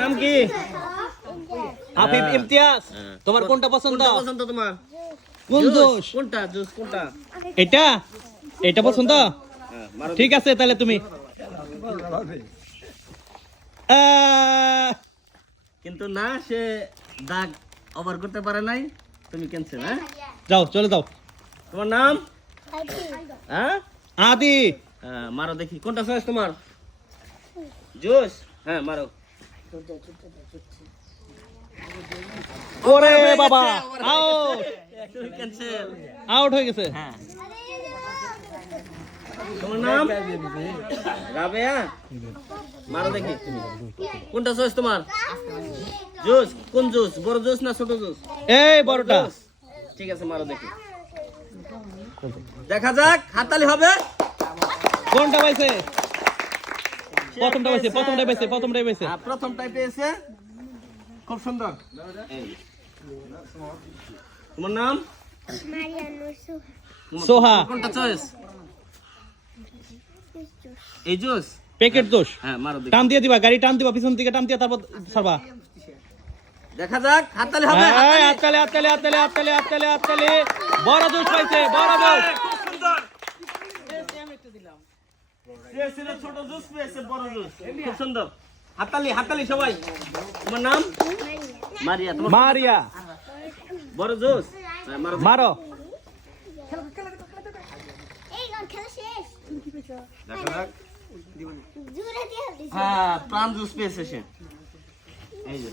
নাম কি? হাফিজ ইমতিয়াজ। তোমার কোনটা পছন্দ? তোমার কোন জুস? কোনটা জুস কোনটা? এটা এটা পছন্দ? ঠিক আছে তাহলে তুমি কিন্তু না, সে দাগ ওভার করতে পারে নাই, তুমি ক্যান্সেল। হ্যাঁ, যাও চলে যাও। তোমার নাম? হ্যাঁ, আদি। মারো দেখি কোনটা চয়েস তোমার? জুস। হ্যাঁ মারো। ওরে বাবা, আউট। ক্যান্সেল, আউট হয়ে গেছে। হ্যাঁ, তোমার নাম? রাবেয়া। মারো দেখি কোনটা চয়েস তোমার? জুস। কোন জুস? বড় জুস না ছোট জুস? এই বড়টা। ঠিক আছে মারো দেখি, দেখা যাক। হাততালি হবে। কোনটা পাইছে? প্রথমটাই পেয়েছে। প্রথমটাই পেয়েছে, খুব সুন্দর। তোমার নাম? সোহা। কোনটা চয়েস? এই জুস, প্যাকেট জুস। হ্যাঁ মারো দেখি। টান দিয়ে দিবা, গাড়ি টান দিবা, পিছন থেকে টান দিয়ে তারপর ছাড়বা। দেখা যাক। হাততালি হবে। হাততালি। বড় জুস পাইছে, বড় জুস। খুব সুন্দর। ছোট জুস পেয়েছে, বড় জুস। খুব সুন্দর। হাততালি সবাই। তোমার নাম? মারিয়া। মারিয়া, বড় জুস। মারো। হ্যাঁ, প্রাণ জুস পেয়েছে সে। এই যে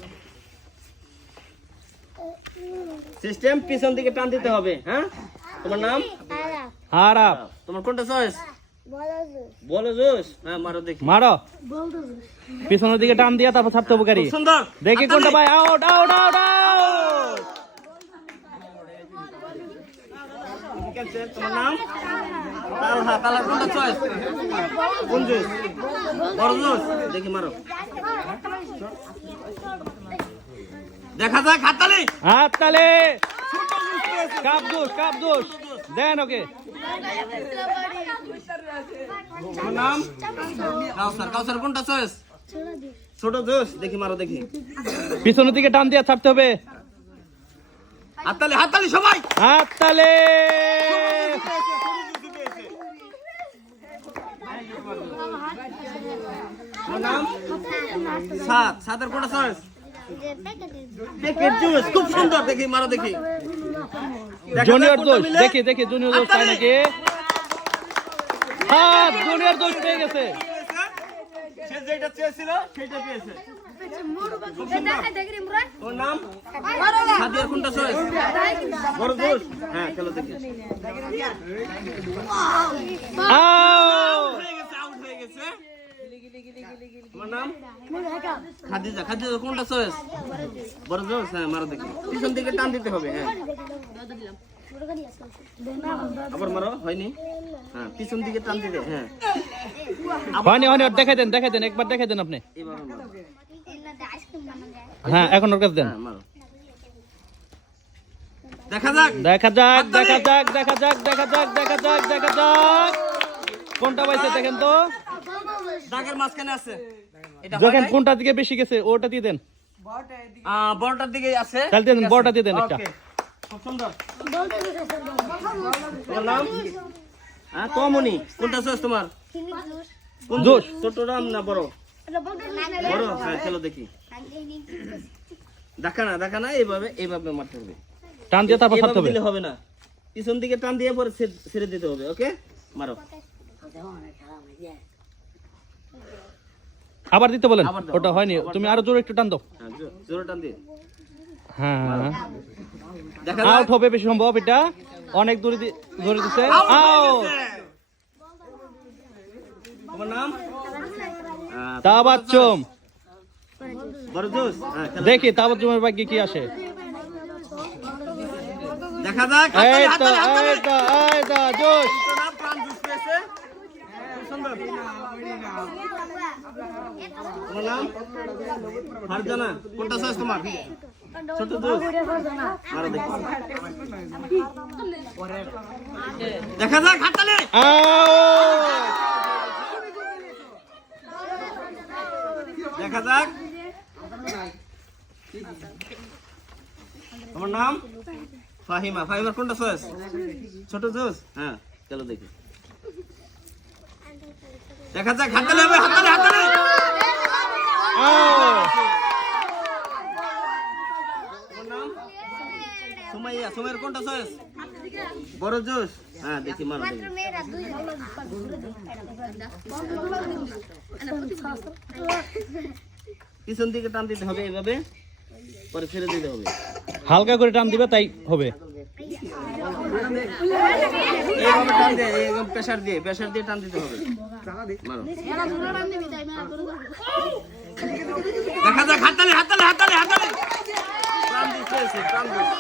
সিস্টেম, পিছন দিকে টান দিতে হবে। হ্যাঁ, তোমার নাম? আরাফ। তোমার কোনটা চয়েস? বলো জুস। হ্যাঁ মারো দেখি। মারো। পিছনের দিকে টান দিয়া তারপর ছাড়তে হবে গাড়ি। সুন্দর। দেখি কোনটা ভাই। আউট। তোমার নাম? তালহা। কোনটা চয়েস? কোন জুস? বড় জুস। দেখি মারো। দেখা যাক। হাততালি। কাপ জুস দেন ওকে। তোমার নাম? কাউসার। কোনটা চয়েস? ছোট জুস। দেখি মারো দেখি। পিছনের দিকে টান দিয়ে ছাড়তে হবে। হাততালি সবাই। হাততালি। তোমার নাম? সাদের কোনটা চয়েস? Packet juice. খুব সুন্দর। দেখি মারো দেখি। Junior juice. দেখি জুনিয়র জুস তাই নাকি? হ্যাঁ, জুনিয়র জুস পেয়ে গেছে। সে যেটা চেয়েছিল সেটা পেয়েছে। তোর নাম? সাদিয়ার কোনটা চয়েস? বড় জুস। হ্যাঁ চলো দেখি। আউট হয়ে গেছে। তোমার নাম? খাদিজা। কোনটা চয়েস? বড় জুস। হ্যাঁ মারো দেখি। পিছন দিকে টান দিতে হবে। হ্যাঁ আবার মারো। হয়নি? হ্যাঁ, পিছন দিকে টান দিতে। হ্যাঁ হয়নি। দেখাই দেন একবার দেখাই দেন আপনি। হ্যাঁ এখন ওর কাছে দেন। দেখা যাক কোনটা পাইছে দেখেন তো। দাগের মাঝখানে আছে। দেখেন কোনটা দিকে বেশি গেছে, ওটা দিয়ে দেন। বড়টার দিকে আছে, তাহলে দেন বড়টা দিয়ে দেন একটা। খুব সুন্দর। তোমার নাম? কমনি। কোনটা চয়েস তোমার? কোন জুস? ছোট নাম না বড়? বড়। হ্যাঁ চলো দেখি। দেখা না এইভাবে মারতে হবে। টান দিয়ে তারপর ছাড়তে হবে। হবে না, পিছন দিকে টান দিয়ে পরে ছেড়ে দিতে হবে। ওকে মারো। আবার দিতে বলেন। ওটা হয়নি, তুমি আরো জোরে একটু টান দাও। জোরে টান দিয়ে। হ্যাঁ আউট হবে বেশি সম্ভব। এটা অনেক দূরে দিচ্ছে। আউট। তোমার নাম? তাবাচ্চুম। বড় জুস। দেখি তাবাচ্চুমের ভাগ্যে কি আসে। দেখা যাক। এই তো জুস। সুন্দর। তোমার নাম? ফারজানা। কোনটা চয়েস তোমার? ছোট জুস। আরো দেখি। দেখা যাক। হাততালি। দেখা যাক। তোমার নাম ফাহিমা। ফাহিমার কোনটা চয়েস? ছোট চয়েস। হ্যাঁ চলো দেখি, দেখা যাক। হাততালি হবে, হাততালি, হাততালি। তোমার নাম সুমাইয়া। সুমাইয়ার কোনটা চয়েস? বড় জোশ। হ্যাঁ দেখি, মারো দেখি। পিছন দিকে টান দিতে হবে, এইভাবে পরে ছেড়ে দিতে হবে। হালকা করে টান দিবে, তাই হবে। এইভাবে টান দিয়ে, এইরকম প্রেসার দিয়ে টান দিতে হবে। মারো। দেখা যাক। হাততালি, হাততালি, হাততালি, হাততালি। টান দিচ্ছে, টান দিচ্ছে।